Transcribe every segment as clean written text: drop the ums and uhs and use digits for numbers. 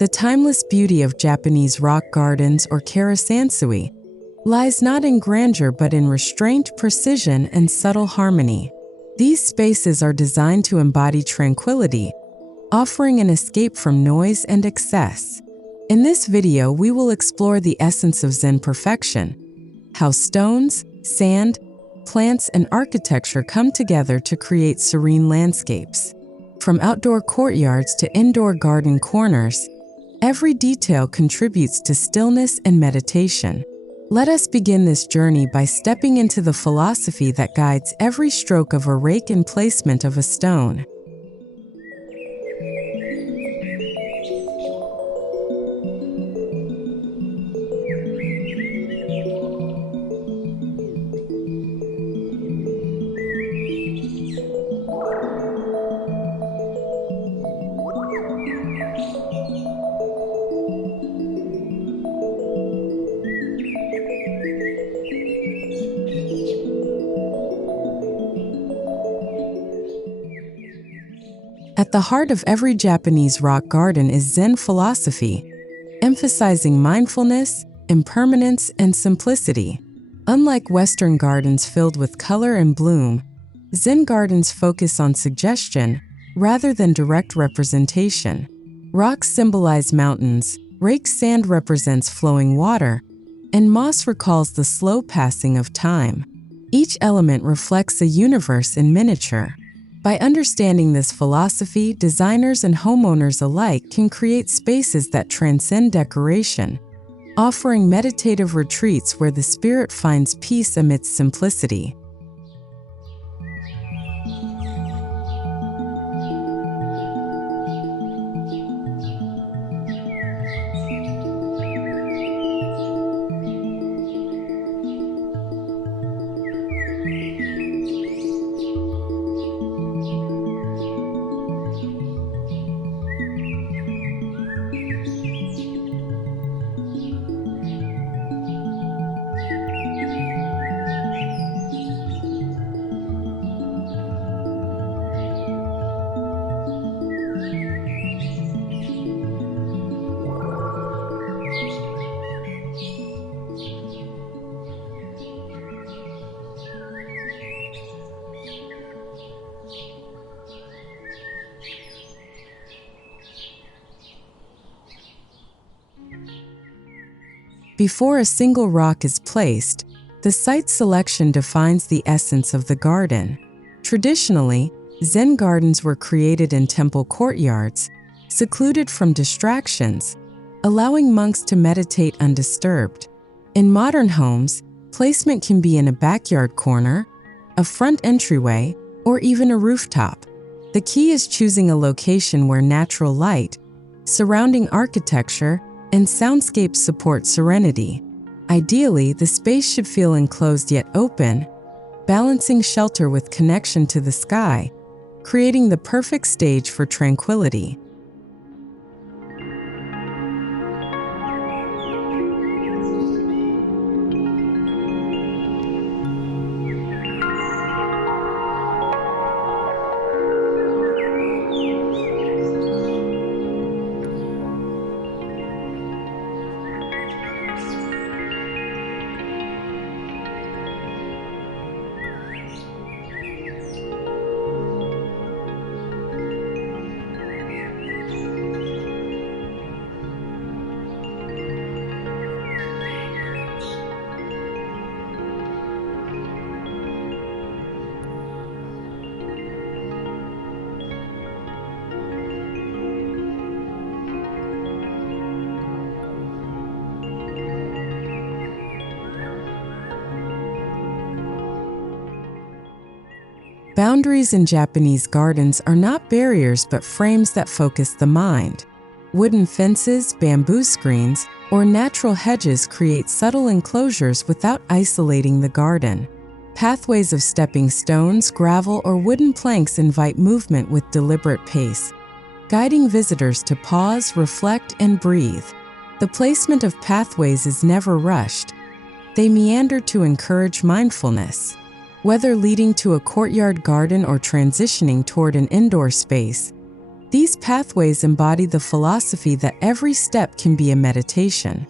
The timeless beauty of Japanese rock gardens or karesansui lies not in grandeur but in restraint, precision, and subtle harmony. These spaces are designed to embody tranquility, offering an escape from noise and excess. In this video, we will explore the essence of Zen Perfection, how stones, sand, plants, and architecture come together to create serene landscapes. From outdoor courtyards to indoor garden corners, every detail contributes to stillness and meditation. Let us begin this journey by stepping into the philosophy that guides every stroke of a rake and placement of a stone. At the heart of every Japanese rock garden is Zen philosophy, emphasizing mindfulness, impermanence, and simplicity. Unlike Western gardens filled with color and bloom, Zen gardens focus on suggestion rather than direct representation. Rocks symbolize mountains, raked sand represents flowing water, and moss recalls the slow passing of time. Each element reflects a universe in miniature. By understanding this philosophy, designers and homeowners alike can create spaces that transcend decoration, offering meditative retreats where the spirit finds peace amidst simplicity. Before a single rock is placed, the site selection defines the essence of the garden. Traditionally, Zen gardens were created in temple courtyards, secluded from distractions, allowing monks to meditate undisturbed. In modern homes, placement can be in a backyard corner, a front entryway, or even a rooftop. The key is choosing a location where natural light, surrounding architecture, and soundscapes support serenity. Ideally, the space should feel enclosed yet open, balancing shelter with connection to the sky, creating the perfect stage for tranquility. Boundaries in Japanese gardens are not barriers but frames that focus the mind. Wooden fences, bamboo screens, or natural hedges create subtle enclosures without isolating the garden. Pathways of stepping stones, gravel, or wooden planks invite movement with deliberate pace, guiding visitors to pause, reflect, and breathe. The placement of pathways is never rushed. They meander to encourage mindfulness. Whether leading to a courtyard garden or transitioning toward an indoor space, These pathways embody the philosophy that every step can be a meditation.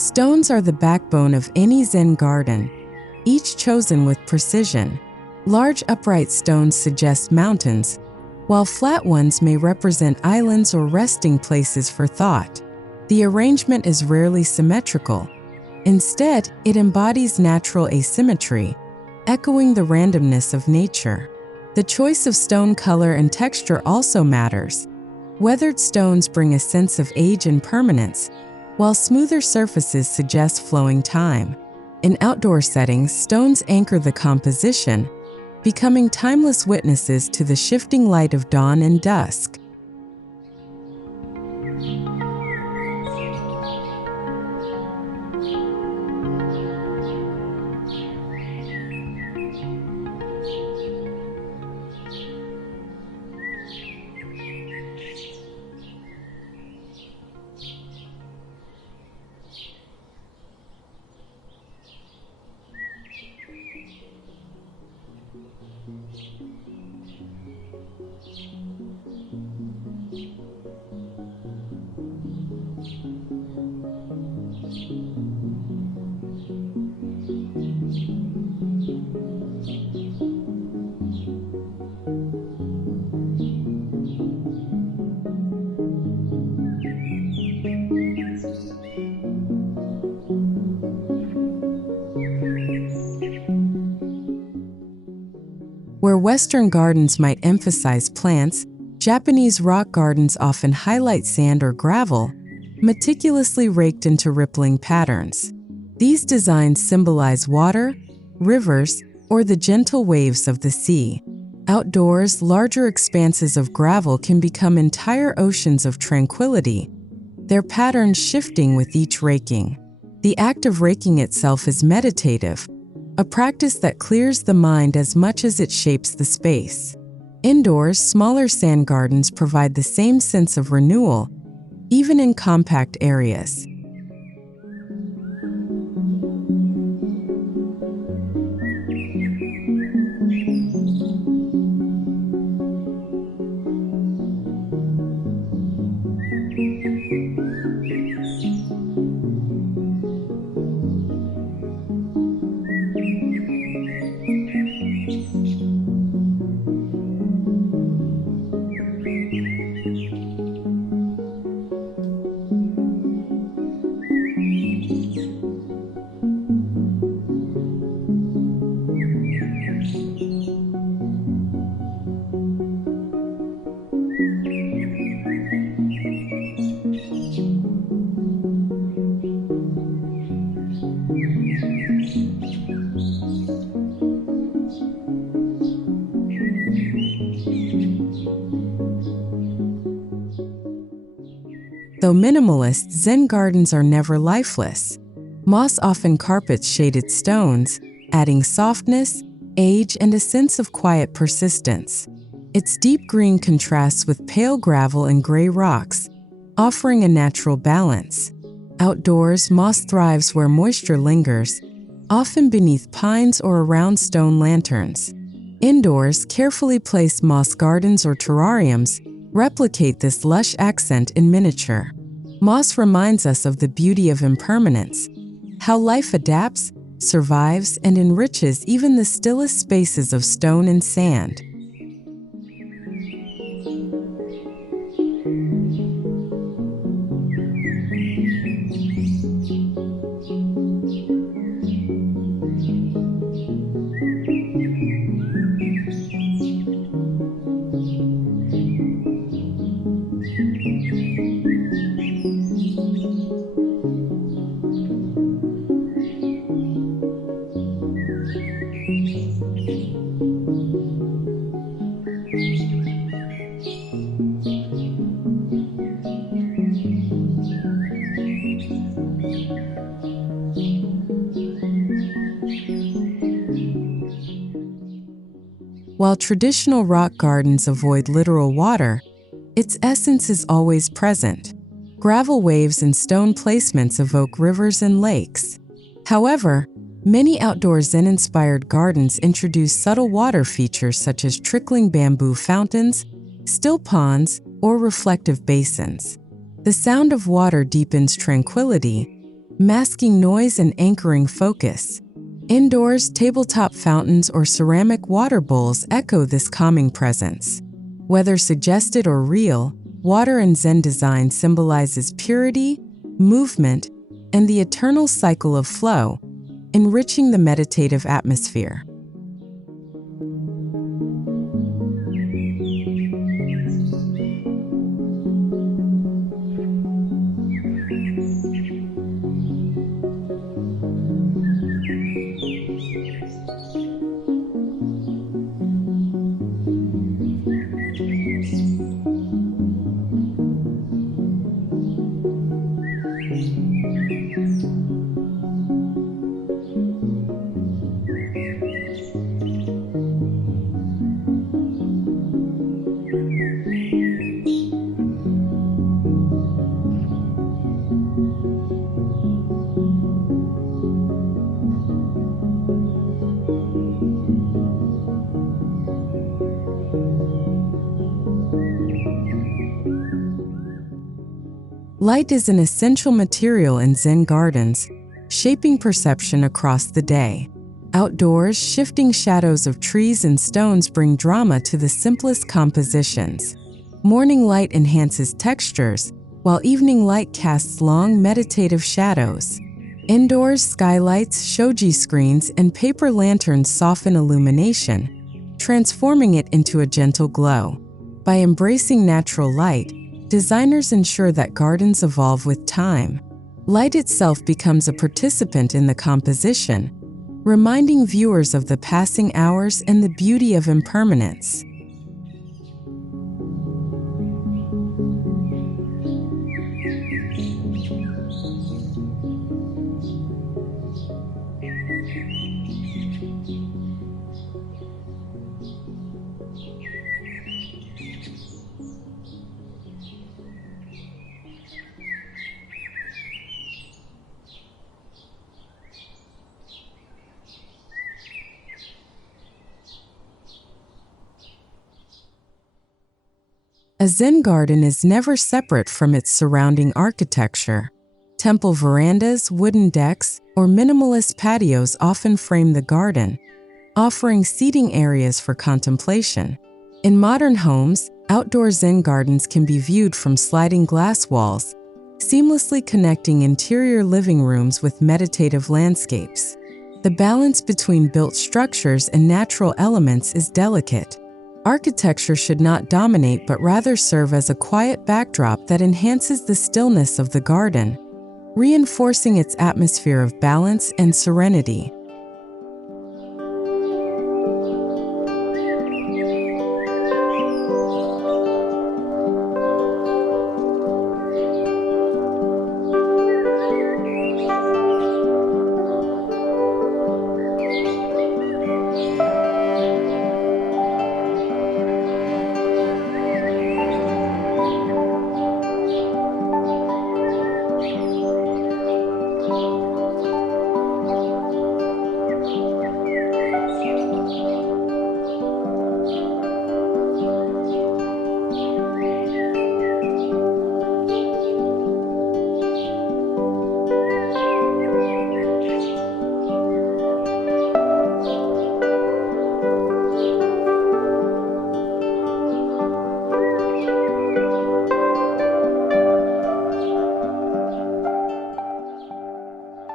Stones are the backbone of any Zen garden, each chosen with precision. Large upright stones suggest mountains, while flat ones may represent islands or resting places for thought. The arrangement is rarely symmetrical. Instead, it embodies natural asymmetry, echoing the randomness of nature. The choice of stone color and texture also matters. Weathered stones bring a sense of age and permanence, while smoother surfaces suggest flowing time. In outdoor settings, stones anchor the composition, becoming timeless witnesses to the shifting light of dawn and dusk. Where Western gardens might emphasize plants, Japanese rock gardens often highlight sand or gravel, meticulously raked into rippling patterns. These designs symbolize water, rivers, or the gentle waves of the sea. Outdoors, larger expanses of gravel can become entire oceans of tranquility, their patterns shifting with each raking. The act of raking itself is meditative, a practice that clears the mind as much as it shapes the space. Indoors, smaller sand gardens provide the same sense of renewal, even in compact areas. Though minimalist, Zen gardens are never lifeless. Moss often carpets shaded stones, adding softness, age, and a sense of quiet persistence. Its deep green contrasts with pale gravel and gray rocks, offering a natural balance. Outdoors, moss thrives where moisture lingers, often beneath pines or around stone lanterns. Indoors, carefully placed moss gardens or terrariums replicate this lush accent in miniature. Moss reminds us of the beauty of impermanence, how life adapts, survives, and enriches even the stillest spaces of stone and sand. While traditional rock gardens avoid literal water, its essence is always present. Gravel waves and stone placements evoke rivers and lakes. However, many outdoor Zen-inspired gardens introduce subtle water features such as trickling bamboo fountains, still ponds, or reflective basins. The sound of water deepens tranquility, masking noise and anchoring focus. Indoors, tabletop fountains or ceramic water bowls echo this calming presence. Whether suggested or real, water in Zen design symbolizes purity, movement, and the eternal cycle of flow, enriching the meditative atmosphere. Light is an essential material in Zen gardens, shaping perception across the day. Outdoors, shifting shadows of trees and stones bring drama to the simplest compositions. Morning light enhances textures, while evening light casts long, meditative shadows. Indoors, skylights, shoji screens, and paper lanterns soften illumination, transforming it into a gentle glow. By embracing natural light, designers ensure that gardens evolve with time. Light itself becomes a participant in the composition, reminding viewers of the passing hours and the beauty of impermanence. A Zen garden is never separate from its surrounding architecture. Temple verandas, wooden decks, or minimalist patios often frame the garden, offering seating areas for contemplation. In modern homes, outdoor Zen gardens can be viewed from sliding glass walls, seamlessly connecting interior living rooms with meditative landscapes. The balance between built structures and natural elements is delicate. Architecture should not dominate but rather serve as a quiet backdrop that enhances the stillness of the garden, reinforcing its atmosphere of balance and serenity.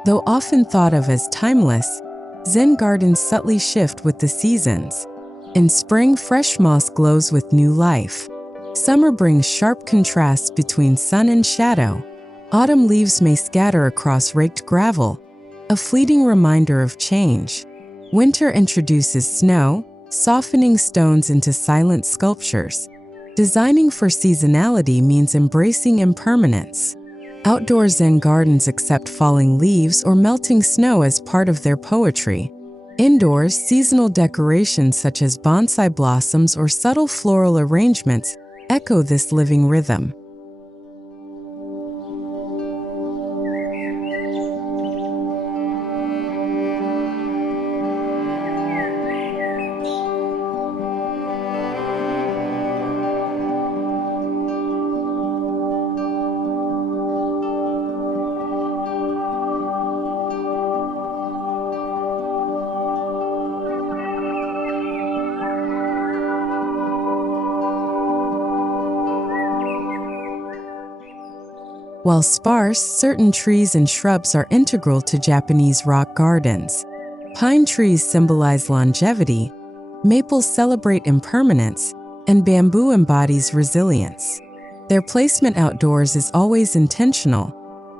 Though often thought of as timeless, Zen gardens subtly shift with the seasons. In spring, fresh moss glows with new life. Summer brings sharp contrasts between sun and shadow. Autumn leaves may scatter across raked gravel, a fleeting reminder of change. Winter introduces snow, softening stones into silent sculptures. Designing for seasonality means embracing impermanence. Outdoor Zen gardens accept falling leaves or melting snow as part of their poetry. Indoors, seasonal decorations such as bonsai blossoms or subtle floral arrangements echo this living rhythm. While sparse, certain trees and shrubs are integral to Japanese rock gardens. Pine trees symbolize longevity, maples celebrate impermanence, and bamboo embodies resilience. Their placement outdoors is always intentional,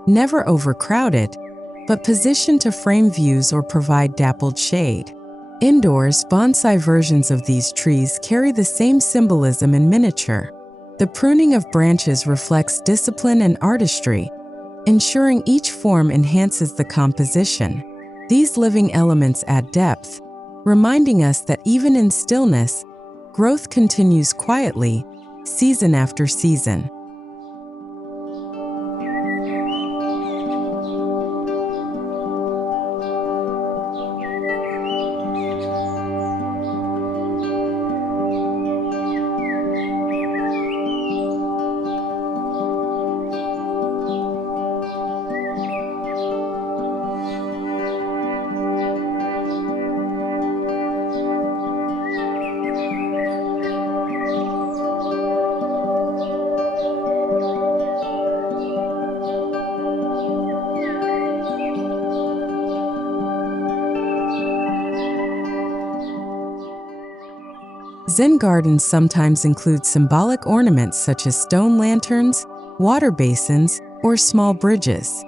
never overcrowded, but positioned to frame views or provide dappled shade. Indoors, bonsai versions of these trees carry the same symbolism in miniature. The pruning of branches reflects discipline and artistry, ensuring each form enhances the composition. These living elements add depth, reminding us that even in stillness, growth continues quietly, season after season. Zen gardens sometimes include symbolic ornaments such as stone lanterns, water basins, or small bridges.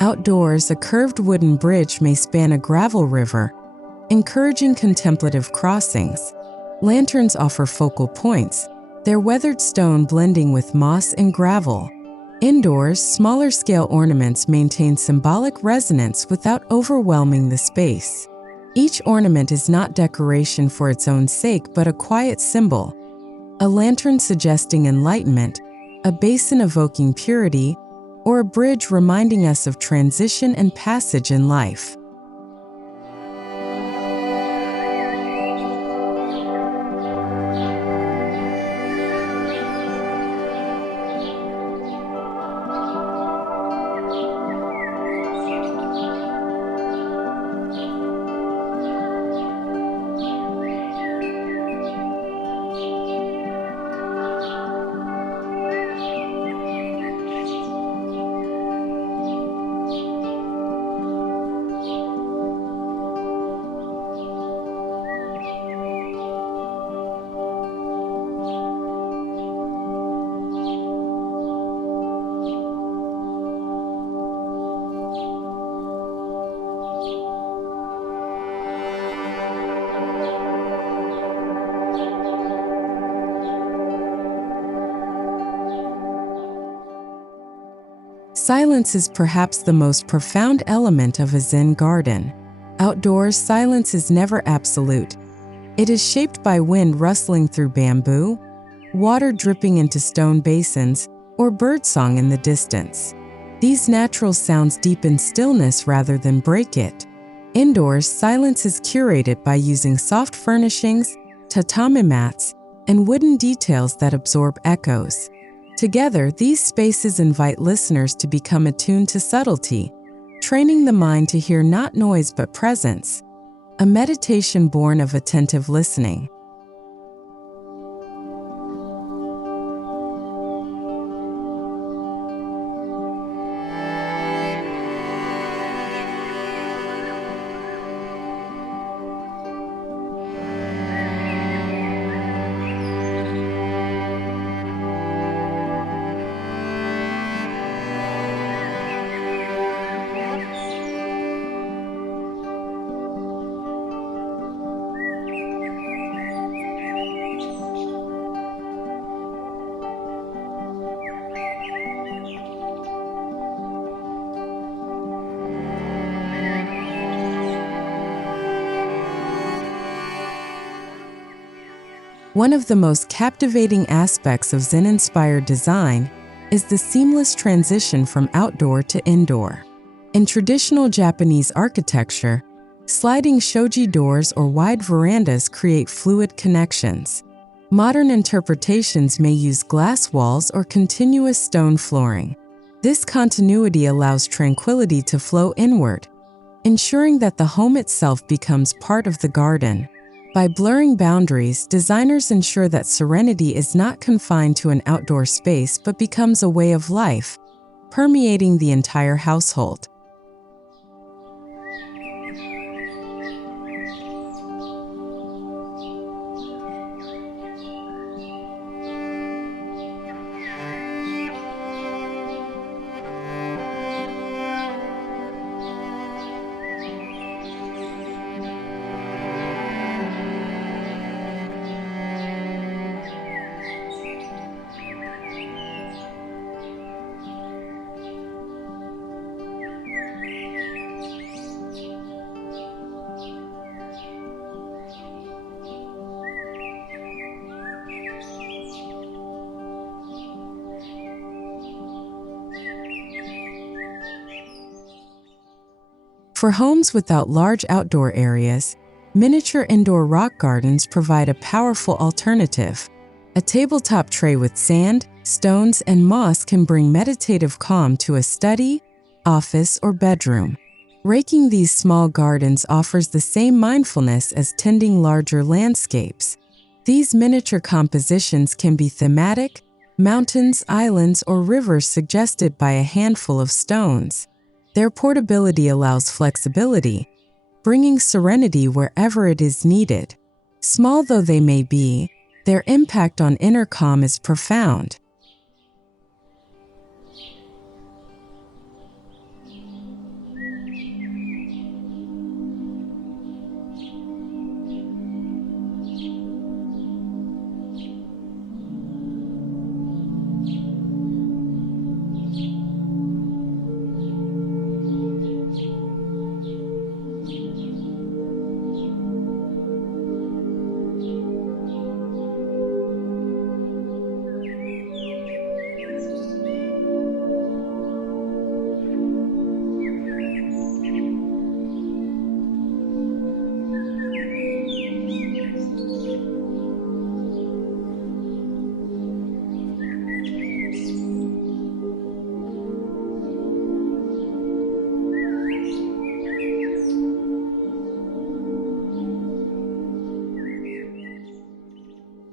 Outdoors, a curved wooden bridge may span a gravel river, encouraging contemplative crossings. Lanterns offer focal points, their weathered stone blending with moss and gravel. Indoors, smaller-scale ornaments maintain symbolic resonance without overwhelming the space. Each ornament is not decoration for its own sake, but a quiet symbol. A lantern suggesting enlightenment, a basin evoking purity, or a bridge reminding us of transition and passage in life. Silence is perhaps the most profound element of a Zen garden. Outdoors, silence is never absolute. It is shaped by wind rustling through bamboo, water dripping into stone basins, or birdsong in the distance. These natural sounds deepen stillness rather than break it. Indoors, silence is curated by using soft furnishings, tatami mats, and wooden details that absorb echoes. Together, these spaces invite listeners to become attuned to subtlety, training the mind to hear not noise but presence, a meditation born of attentive listening. One of the most captivating aspects of Zen-inspired design is the seamless transition from outdoor to indoor. In traditional Japanese architecture, sliding shoji doors or wide verandas create fluid connections. Modern interpretations may use glass walls or continuous stone flooring. This continuity allows tranquility to flow inward, ensuring that the home itself becomes part of the garden. By blurring boundaries, designers ensure that serenity is not confined to an outdoor space but becomes a way of life, permeating the entire household. For homes without large outdoor areas, miniature indoor rock gardens provide a powerful alternative. A tabletop tray with sand, stones, and moss can bring meditative calm to a study, office, or bedroom. Raking these small gardens offers the same mindfulness as tending larger landscapes. These miniature compositions can be thematic, mountains, islands, or rivers suggested by a handful of stones. Their portability allows flexibility, bringing serenity wherever it is needed. Small though they may be, their impact on inner calm is profound.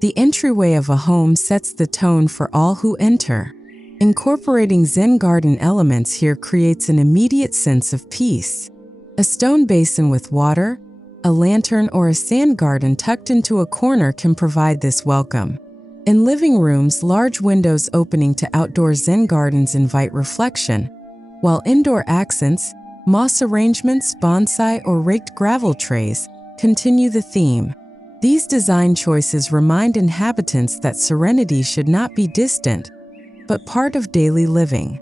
The entryway of a home sets the tone for all who enter. Incorporating Zen garden elements here creates an immediate sense of peace. A stone basin with water, a lantern, or a sand garden tucked into a corner can provide this welcome. In living rooms, large windows opening to outdoor Zen gardens invite reflection, while indoor accents, moss arrangements, bonsai, or raked gravel trays continue the theme. These design choices remind inhabitants that serenity should not be distant, but part of daily living.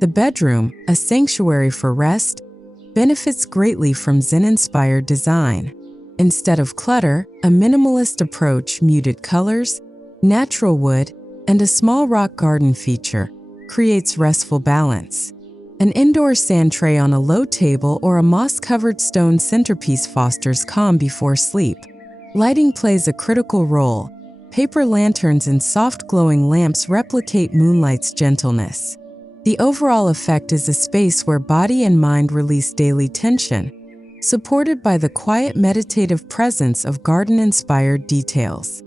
The bedroom, a sanctuary for rest, benefits greatly from Zen-inspired design. Instead of clutter, a minimalist approach, muted colors, natural wood, and a small rock garden feature creates restful balance. An indoor sand tray on a low table or a moss-covered stone centerpiece fosters calm before sleep. Lighting plays a critical role. Paper lanterns and soft glowing lamps replicate moonlight's gentleness. The overall effect is a space where body and mind release daily tension, supported by the quiet meditative presence of garden-inspired details.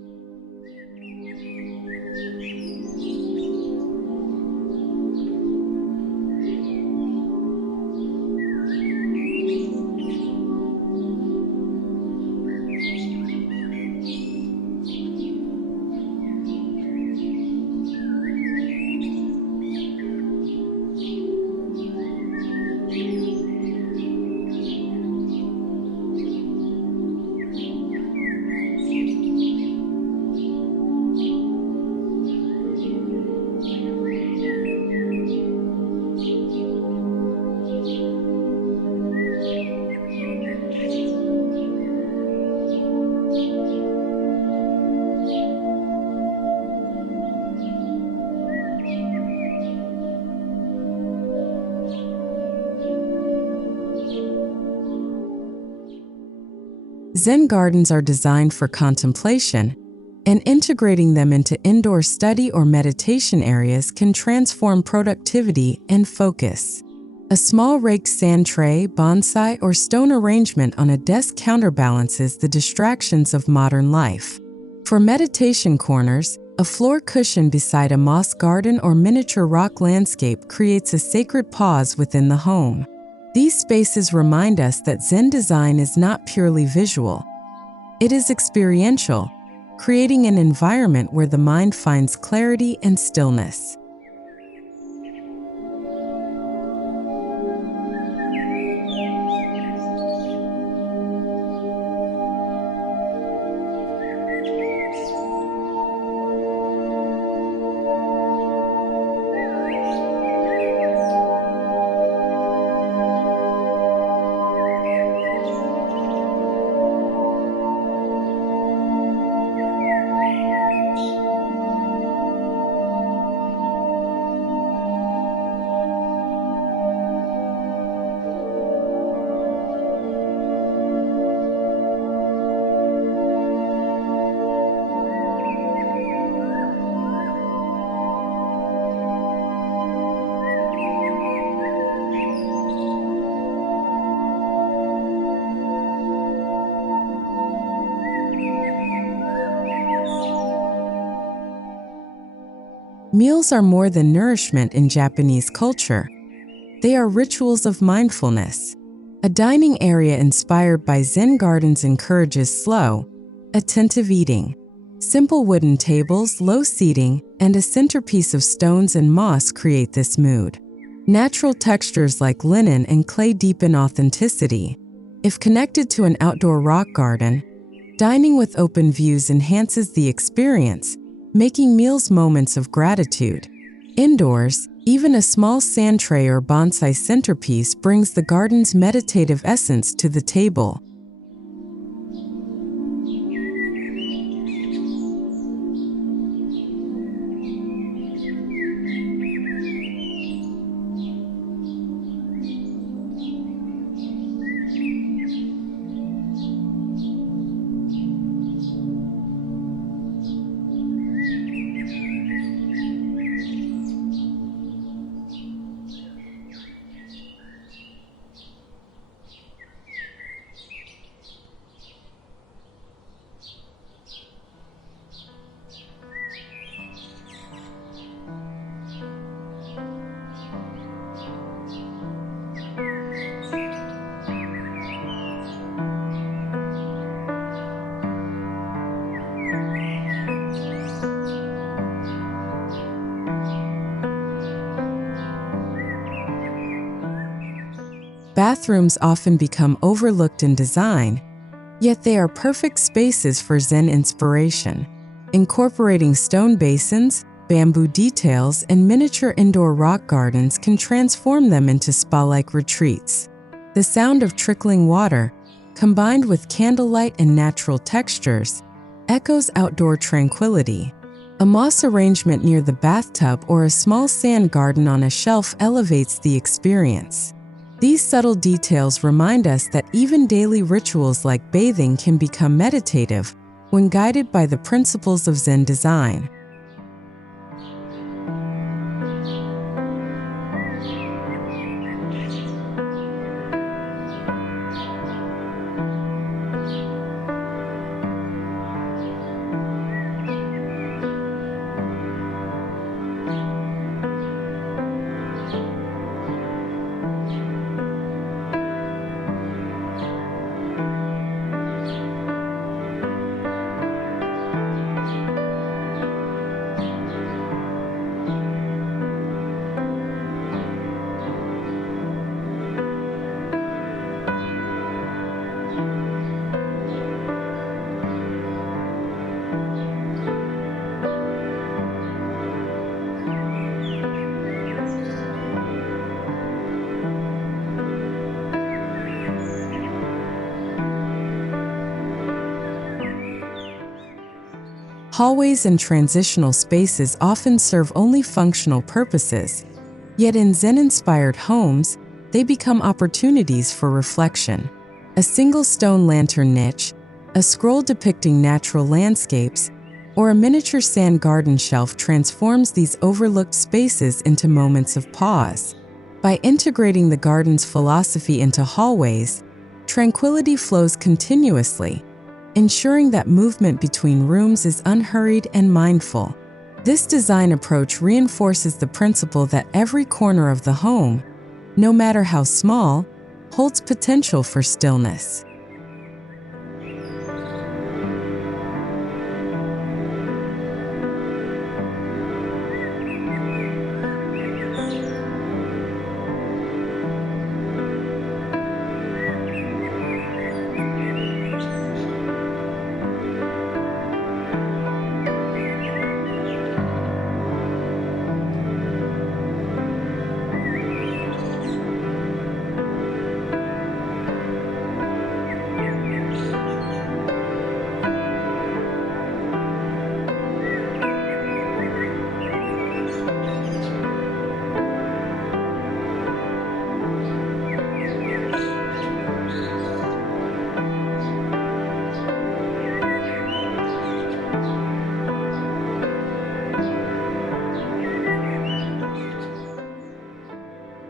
Zen gardens are designed for contemplation, and integrating them into indoor study or meditation areas can transform productivity and focus. A small raked sand tray, bonsai, or stone arrangement on a desk counterbalances the distractions of modern life. For meditation corners, a floor cushion beside a moss garden or miniature rock landscape creates a sacred pause within the home. These spaces remind us that Zen design is not purely visual. It is experiential, creating an environment where the mind finds clarity and stillness. Meals are more than nourishment in Japanese culture. They are rituals of mindfulness. A dining area inspired by Zen gardens encourages slow, attentive eating. Simple wooden tables, low seating, and a centerpiece of stones and moss create this mood. Natural textures like linen and clay deepen authenticity. If connected to an outdoor rock garden, dining with open views enhances the experience, making meals moments of gratitude. Indoors, even a small sand tray or bonsai centerpiece brings the garden's meditative essence to the table. Bathrooms often become overlooked in design, yet they are perfect spaces for Zen inspiration. Incorporating stone basins, bamboo details, and miniature indoor rock gardens can transform them into spa-like retreats. The sound of trickling water, combined with candlelight and natural textures, echoes outdoor tranquility. A moss arrangement near the bathtub or a small sand garden on a shelf elevates the experience. These subtle details remind us that even daily rituals like bathing can become meditative when guided by the principles of Zen design. Hallways and transitional spaces often serve only functional purposes, yet in Zen-inspired homes, they become opportunities for reflection. A single stone lantern niche, a scroll depicting natural landscapes, or a miniature sand garden shelf transforms these overlooked spaces into moments of pause. By integrating the garden's philosophy into hallways, tranquility flows continuously, ensuring that movement between rooms is unhurried and mindful. This design approach reinforces the principle that every corner of the home, no matter how small, holds potential for stillness.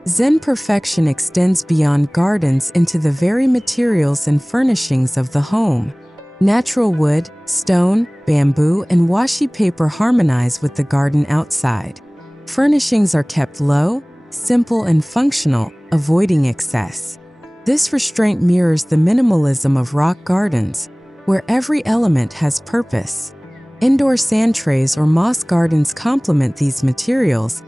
Zen Perfection extends beyond gardens into the very materials and furnishings of the home. Natural wood, stone, bamboo, and washi paper harmonize with the garden outside. Furnishings are kept low, simple, and functional, avoiding excess. This restraint mirrors the minimalism of rock gardens, where every element has purpose. Indoor sand trays or moss gardens complement these materials,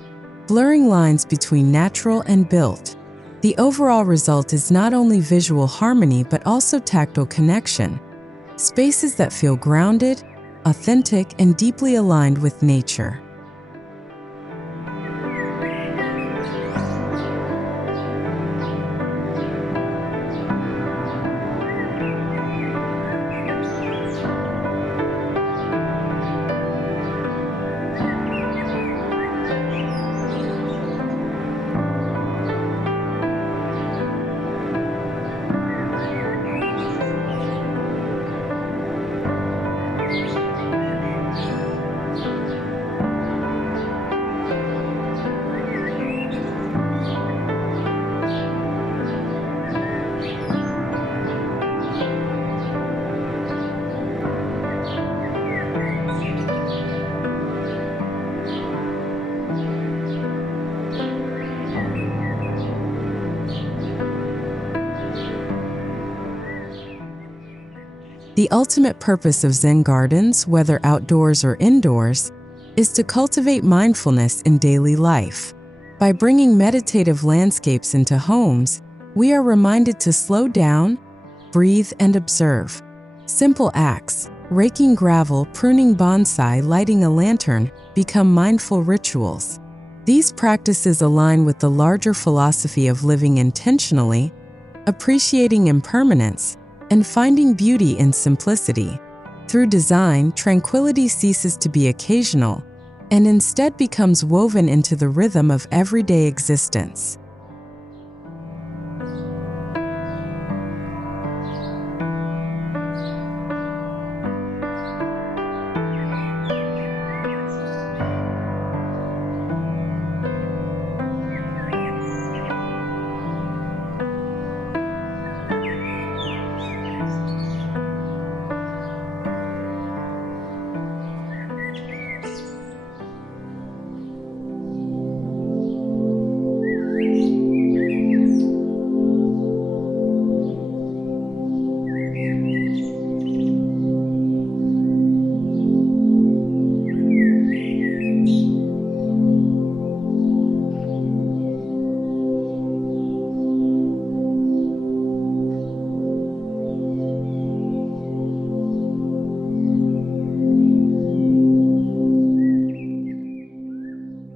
blurring lines between natural and built. The overall result is not only visual harmony but also tactile connection, spaces that feel grounded, authentic, and deeply aligned with nature. The ultimate purpose of Zen gardens, whether outdoors or indoors, is to cultivate mindfulness in daily life. By bringing meditative landscapes into homes, we are reminded to slow down, breathe, and observe. Simple acts, raking gravel, pruning bonsai, lighting a lantern, become mindful rituals. These practices align with the larger philosophy of living intentionally, appreciating impermanence, and finding beauty in simplicity. Through design, tranquility ceases to be occasional and instead becomes woven into the rhythm of everyday existence.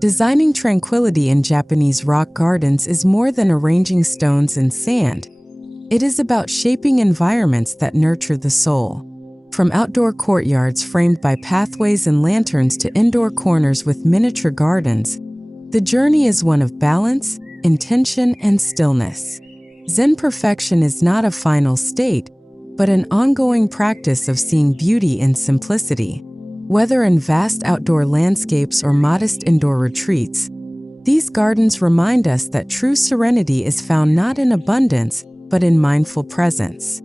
Designing tranquility in Japanese rock gardens is more than arranging stones and sand. It is about shaping environments that nurture the soul. From outdoor courtyards framed by pathways and lanterns to indoor corners with miniature gardens, the journey is one of balance, intention, and stillness. Zen Perfection is not a final state, but an ongoing practice of seeing beauty in simplicity. Whether in vast outdoor landscapes or modest indoor retreats, these gardens remind us that true serenity is found not in abundance, but in mindful presence.